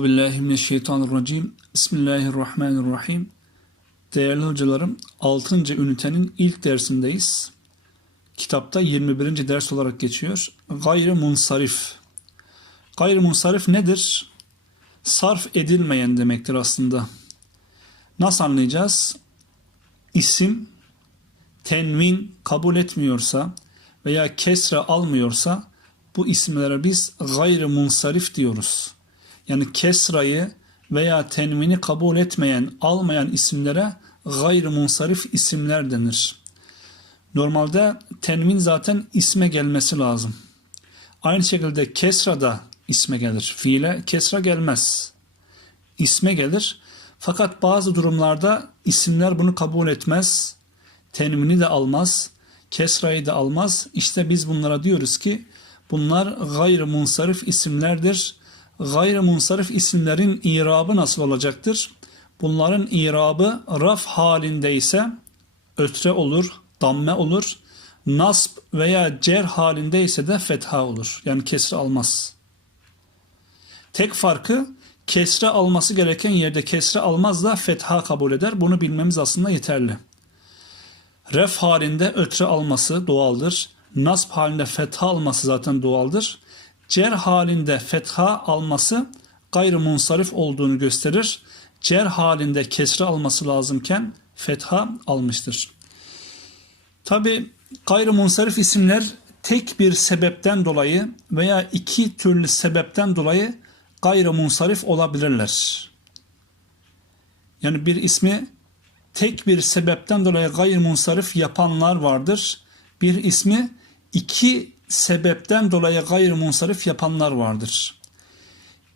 Euzu billahi mineşşeytanirracim. Bismillahirrahmanirrahim. Değerli hocalarım, 6. ünitenin ilk dersindeyiz. Kitapta 21. ders olarak geçiyor. Gayrı munsarif. Gayrı munsarif nedir? Sarf edilmeyen demektir aslında. Nasıl anlayacağız? İsim tenvin kabul etmiyorsa veya kesre almıyorsa bu isimlere biz gayrı munsarif diyoruz. Yani kesrayı veya tenvini kabul etmeyen, almayan isimlere gayrı munsarif isimler denir. Normalde tenvin zaten isme gelmesi lazım. Aynı şekilde kesra da isme gelir. Fiile kesra gelmez. İsme gelir. Fakat bazı durumlarda isimler bunu kabul etmez. Tenvini de almaz. Kesrayı da almaz. İşte biz bunlara diyoruz ki bunlar gayrı munsarif isimlerdir. Gayrı munsarif isimlerin irabı nasıl olacaktır? Bunların irabı raf halindeyse ötre olur, damme olur. Nasb veya cer halindeyse de fetha olur. Yani kesre almaz. Tek farkı kesre alması gereken yerde kesre almaz da fetha kabul eder. Bunu bilmemiz aslında yeterli. Ref halinde ötre alması doğaldır. Nasb halinde fetha alması zaten doğaldır. Cer halinde fetha alması gayrı munsarif olduğunu gösterir. Cer halinde kesre alması lazımken fetha almıştır. Tabi gayrı munsarif isimler tek bir sebepten dolayı veya iki türlü sebepten dolayı gayrı munsarif olabilirler. Yani bir ismi tek bir sebepten dolayı gayrı munsarif yapanlar vardır. Bir ismi iki sebepten dolayı gayrı munsarif yapanlar vardır.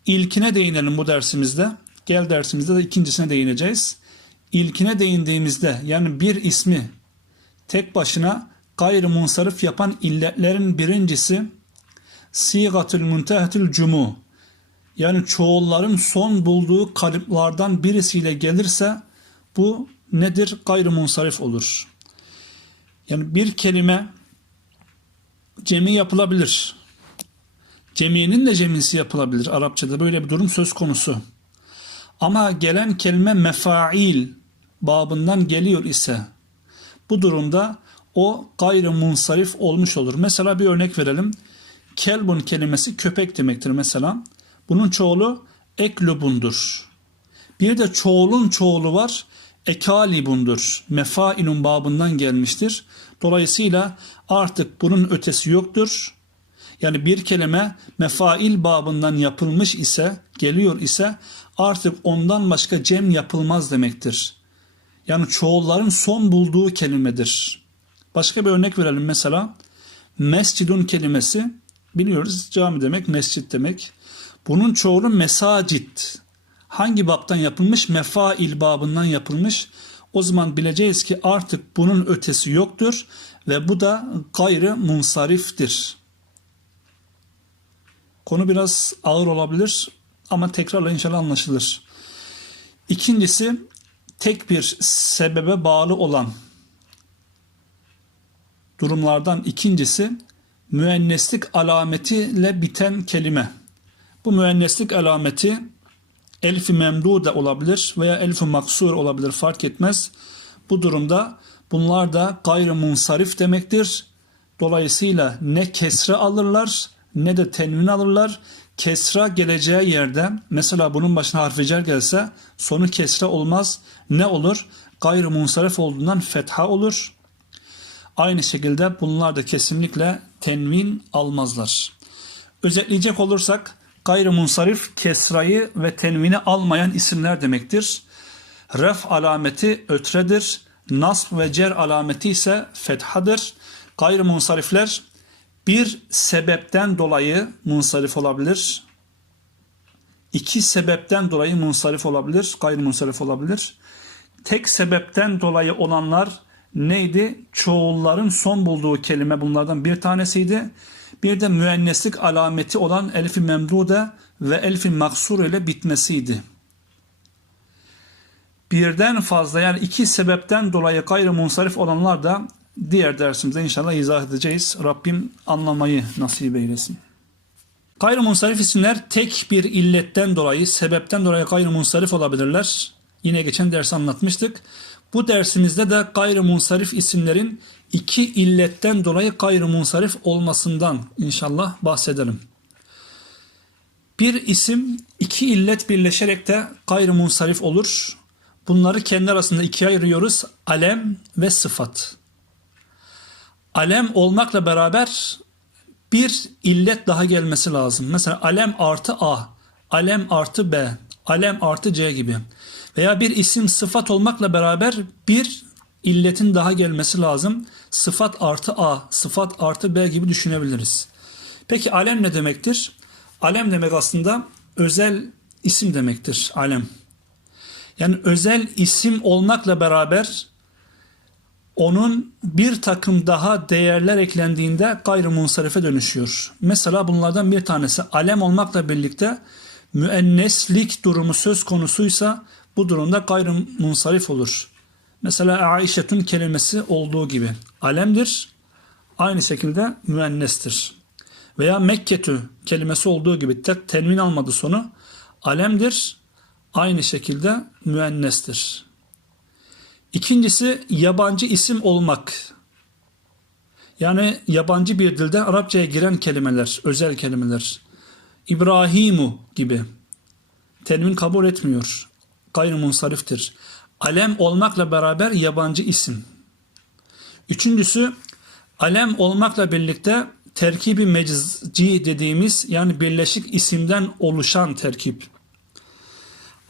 İlkine değinelim bu dersimizde. Gel dersimizde de ikincisine değineceğiz. İlkine değindiğimizde yani bir ismi tek başına gayrı munsarif yapan illetlerin birincisi sigatül müntehetül cumu yani çoğulların son bulduğu kalıplardan birisiyle gelirse bu nedir? Gayrı munsarif olur. Yani bir kelime cemi yapılabilir. Ceminin de cemisi yapılabilir. Arapçada böyle bir durum söz konusu. Ama gelen kelime mefail babından geliyor ise bu durumda o gayrı munsarif olmuş olur. Mesela bir örnek verelim. Kelbun kelimesi köpek demektir mesela. Bunun çoğulu eklubundur. Bir de çoğulun çoğulu var. Ekalibundur. Mefailun babından gelmiştir. Dolayısıyla artık bunun ötesi yoktur. Yani bir kelime mefail babından yapılmış ise, geliyor ise artık ondan başka cem yapılmaz demektir. Yani çoğulların son bulduğu kelimedir. Başka bir örnek verelim mesela. Mescidun kelimesi biliyoruz cami demek, mescit demek. Bunun çoğulu mesacit. Hangi babtan yapılmış? Mefail babından yapılmış. O zaman bileceğiz ki artık bunun ötesi yoktur ve bu da gayrı munsariftir. Konu biraz ağır olabilir ama tekrarla inşallah anlaşılır. İkincisi tek bir sebebe bağlı olan durumlardan ikincisi müenneslik alametiyle biten kelime. Bu müenneslik alameti elfi memdu da olabilir veya elfi maksur olabilir fark etmez. Bu durumda bunlar da gayrı munsarif demektir. Dolayısıyla ne kesre alırlar ne de tenvin alırlar. Kesra geleceği yerde mesela bunun başına harfi cer gelse sonu kesre olmaz. Ne olur? Gayrı munsarif olduğundan fetha olur. Aynı şekilde bunlar da kesinlikle tenvin almazlar. Özetleyecek olursak gayrı munsarif kesrayı ve tenvini almayan isimler demektir. Ref alameti ötredir. Nasb ve cer alameti ise fethadır. Gayrı munsarifler bir sebepten dolayı munsarif olabilir. İki sebepten dolayı munsarif olabilir, gayrı munsarif olabilir. Tek sebepten dolayı olanlar neydi? Çoğulların son bulduğu kelime bunlardan bir tanesiydi. Bir de müenneslik alameti olan elfi memdude ve elfi maksur ile bitmesiydi. Birden fazla yani iki sebepten dolayı gayrı munsarif olanlar da diğer dersimizde inşallah izah edeceğiz. Rabbim anlamayı nasip eylesin. Gayrimunsarif isimler tek bir illetten dolayı, sebepten dolayı gayrimunsarif olabilirler. Yine geçen ders anlatmıştık. Bu dersimizde de gayrimunsarif isimlerin iki illetten dolayı gayrimunsarif olmasından inşallah bahsedelim. Bir isim iki illet birleşerek de gayrimunsarif olur. Bunları kendi arasında ikiye ayırıyoruz. Alem ve sıfat. Alem olmakla beraber bir illet daha gelmesi lazım. Mesela alem artı A, alem artı B, alem artı C gibi. Veya bir isim sıfat olmakla beraber bir illetin daha gelmesi lazım. Sıfat artı A, sıfat artı B gibi düşünebiliriz. Peki alem ne demektir? Alem demek aslında özel isim demektir alem. Yani özel isim olmakla beraber onun bir takım daha değerler eklendiğinde gayrimunsarife dönüşüyor. Mesela bunlardan bir tanesi alem olmakla birlikte müenneslik durumu söz konusuysa bu durumda gayrimunsarif olur. Mesela Aişetun kelimesi olduğu gibi alemdir. Aynı şekilde müennestir. Veya Mekketü kelimesi olduğu gibi tek tenvin almadı sonu alemdir. Aynı şekilde müennestir. İkincisi yabancı isim olmak. Yani yabancı bir dilde Arapçaya giren kelimeler, özel kelimeler. İbrahimu gibi. Tenvin kabul etmiyor. Gayrimunsariftir. Alem olmakla beraber yabancı isim. Üçüncüsü alem olmakla birlikte terkibi meczi dediğimiz yani birleşik isimden oluşan terkip.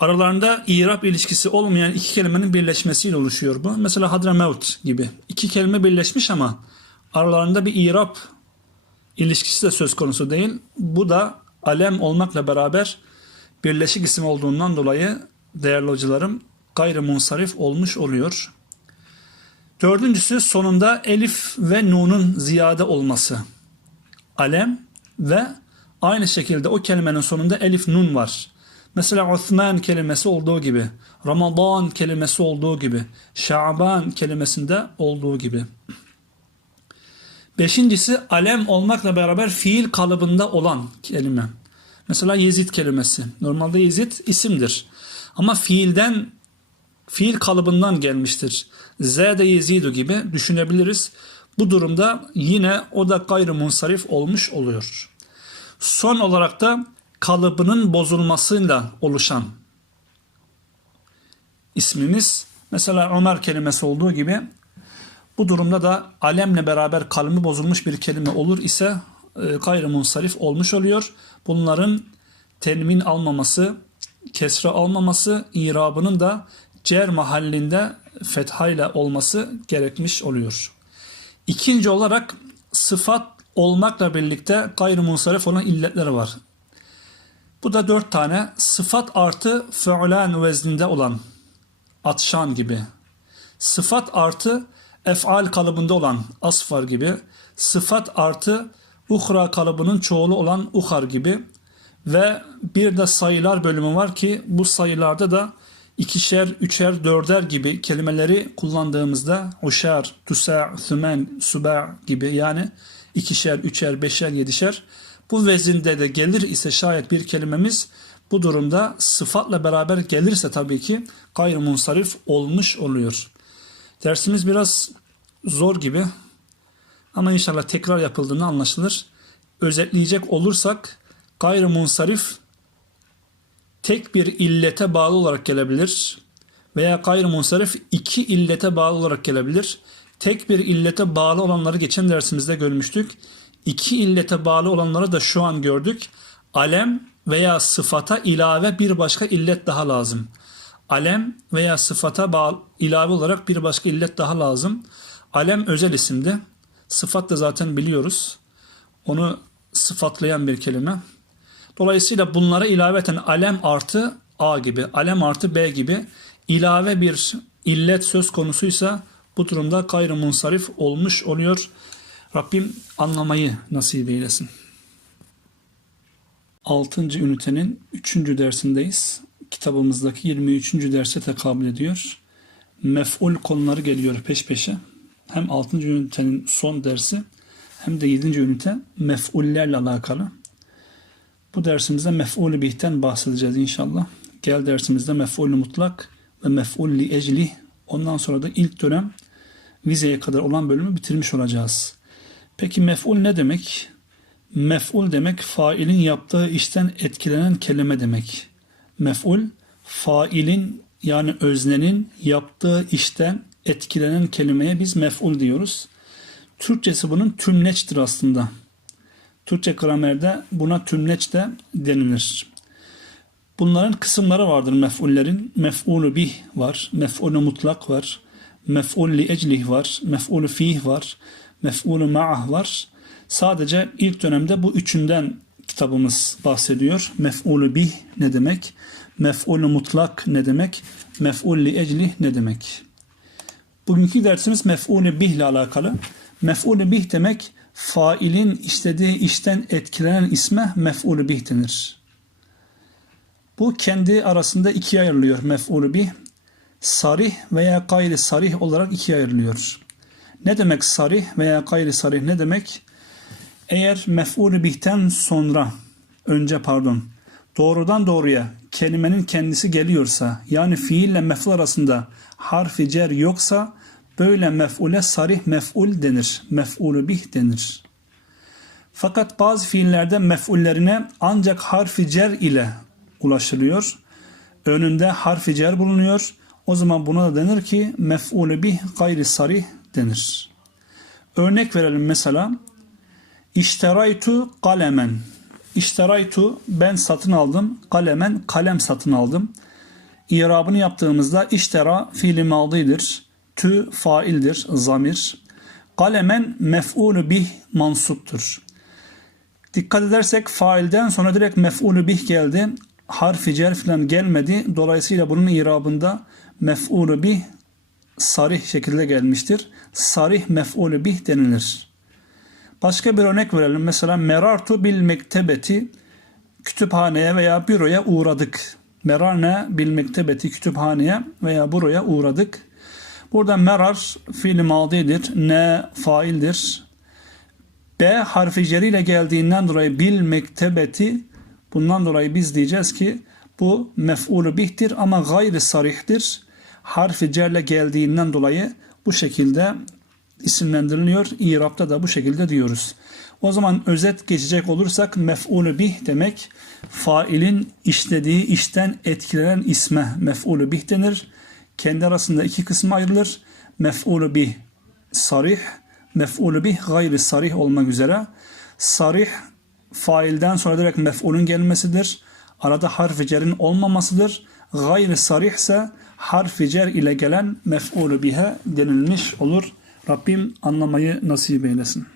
Aralarında irap ilişkisi olmayan iki kelimenin birleşmesiyle oluşuyor bu. Mesela Hadramevt gibi. İki kelime birleşmiş ama aralarında bir irap ilişkisi de söz konusu değil. Bu da alem olmakla beraber birleşik isim olduğundan dolayı değerli hocalarım gayrimunsarif olmuş oluyor. Dördüncüsü sonunda elif ve nunun ziyade olması. Alem ve aynı şekilde o kelimenin sonunda elif nun var. Mesela Osman kelimesi olduğu gibi, Ramazan kelimesi olduğu gibi, Şaban kelimesinde olduğu gibi. Beşincisi alem olmakla beraber fiil kalıbında olan kelime. Mesela Yezid kelimesi. Normalde Yezid isimdir. Ama fiilden fiil kalıbından gelmiştir. Zede Yezidu gibi düşünebiliriz. Bu durumda yine o da gayrimunsarif olmuş oluyor. Son olarak da kalıbının bozulmasıyla oluşan ismimiz mesela Ömer kelimesi olduğu gibi bu durumda da alemle beraber kalıbı bozulmuş bir kelime olur ise e, gayrimunsarif olmuş oluyor. Bunların tenmin almaması, kesre almaması, irabının da cer mahallinde fethayla olması gerekmiş oluyor. İkinci olarak sıfat olmakla birlikte gayrimunsarif olan illetleri var. Bu da dört tane sıfat artı fe'ulan vezninde olan atşan gibi. Sıfat artı ef'al kalıbında olan asfar gibi. Sıfat artı uhra kalıbının çoğulu olan uhar gibi. Ve bir de sayılar bölümü var ki bu sayılarda da ikişer, üçer, dörder gibi kelimeleri kullandığımızda uşar, tusa, sümen, suba gibi yani ikişer, üçer, beşer, yedişer bu vezinde de gelir ise şayet bir kelimemiz bu durumda sıfatla beraber gelirse tabii ki gayrimunsarif olmuş oluyor. Dersimiz biraz zor gibi ama inşallah tekrar yapıldığını anlaşılır. Özetleyecek olursak gayrimunsarif tek bir illete bağlı olarak gelebilir veya gayrimunsarif iki illete bağlı olarak gelebilir. Tek bir illete bağlı olanları geçen dersimizde görmüştük. İki illete bağlı olanları da şu an gördük. Alem veya sıfata ilave bir başka illet daha lazım. Alem veya sıfata bağlı, ilave olarak bir başka illet daha lazım. Alem özel isimdi. Sıfat da zaten biliyoruz. Onu sıfatlayan bir kelime. Dolayısıyla bunlara ilaveten alem artı A gibi, alem artı B gibi ilave bir illet söz konusuysa bu durumda gayrı munsarif olmuş oluyor. Rabbim anlamayı nasip eylesin. 6. ünitenin 3. dersindeyiz. Kitabımızdaki 23. derse tekabül ediyor. Mef'ul konuları geliyor peş peşe. Hem 6. ünitenin son dersi hem de 7. ünite mef'ullerle alakalı. Bu dersimizde mef'ul bih'ten bahsedeceğiz inşallah. Gel dersimizde mef'ul mutlak ve mef'ul li ecli. Ondan sonra da ilk dönem vizeye kadar olan bölümü bitirmiş olacağız. Peki mef'ul ne demek? Mef'ul demek failin yaptığı işten etkilenen kelime demek. Mef'ul failin yani öznenin yaptığı işten etkilenen kelimeye biz mef'ul diyoruz. Türkçesi bunun tümleçtir aslında. Türkçe gramerde buna tümleç de denilir. Bunların kısımları vardır mef'ullerin. Mef'ulu bih var, mef'ulu mutlak var, mef'ul li eclih var, mef'ulu fih var, mef'ulu ma'ah var. Sadece ilk dönemde bu üçünden kitabımız bahsediyor. Mef'ulu bih ne demek? Mef'ulu mutlak ne demek? Mef'ul li eclih ne demek? Bugünkü dersimiz mef'ulü bih ile alakalı. Mef'ulü bih demek failin istediği işten etkilenen isme mef'ulü bih denir. Bu kendi arasında ikiye ayrılıyor mef'ulü bih. Sarih veya gayri sarih olarak ikiye ayrılıyor. Ne demek sarih veya gayri sarih ne demek? Eğer mef'ulü bihten sonra, önce pardon, doğrudan doğruya kelimenin kendisi geliyorsa, yani fiille mef'ul arasında harfi cer yoksa, böyle mef'ule sarih mef'ul denir. Mef'ulü bih denir. Fakat bazı fiillerde mef'ullerine ancak harfi cer ile ulaşılıyor. Önünde harfi cer bulunuyor. O zaman buna da denir ki mef'ulü bih gayri sarih denir. Örnek verelim mesela. İşteraytu kalemen. İşteraytu ben satın aldım. Kalemen kalem satın aldım. İrabını yaptığımızda iştera fiili madidir. Tü faildir, zamir. Kalemen mef'ulü bih mansuptur. Dikkat edersek failden sonra direkt mef'ulü bih geldi. Harfi cer falan gelmedi. Dolayısıyla bunun irabında mef'ulü bih sarih şekilde gelmiştir. Sarih mef'ulü bih denilir. Başka bir örnek verelim. Mesela merartu bil mektebeti kütüphaneye veya büroya uğradık. Merarne bil mektebeti kütüphaneye veya büroya uğradık. Burada merar fiil madidir. Ne faildir. B harfi ceriyle geldiğinden dolayı bil mektebeti bundan dolayı biz diyeceğiz ki bu mef'ulü bihtir ama gayri sarihtir. Harfi cerle geldiğinden dolayı bu şekilde isimlendiriliyor. İrab'da da bu şekilde diyoruz. O zaman özet geçecek olursak mef'ulü bih demek failin işlediği işten etkilenen isme mef'ulü bih denir. Kendi arasında iki kısma ayrılır. Mef'ulü bih sarih, mef'ulü bih gayri sarih olmak üzere. Sarih failden sonra direkt mef'ulün gelmesidir. Arada harfi cerin olmamasıdır. Gayri sarih ise harfi cer ile gelen mef'ulü bihe denilmiş olur. Rabbim anlamayı nasip eylesin.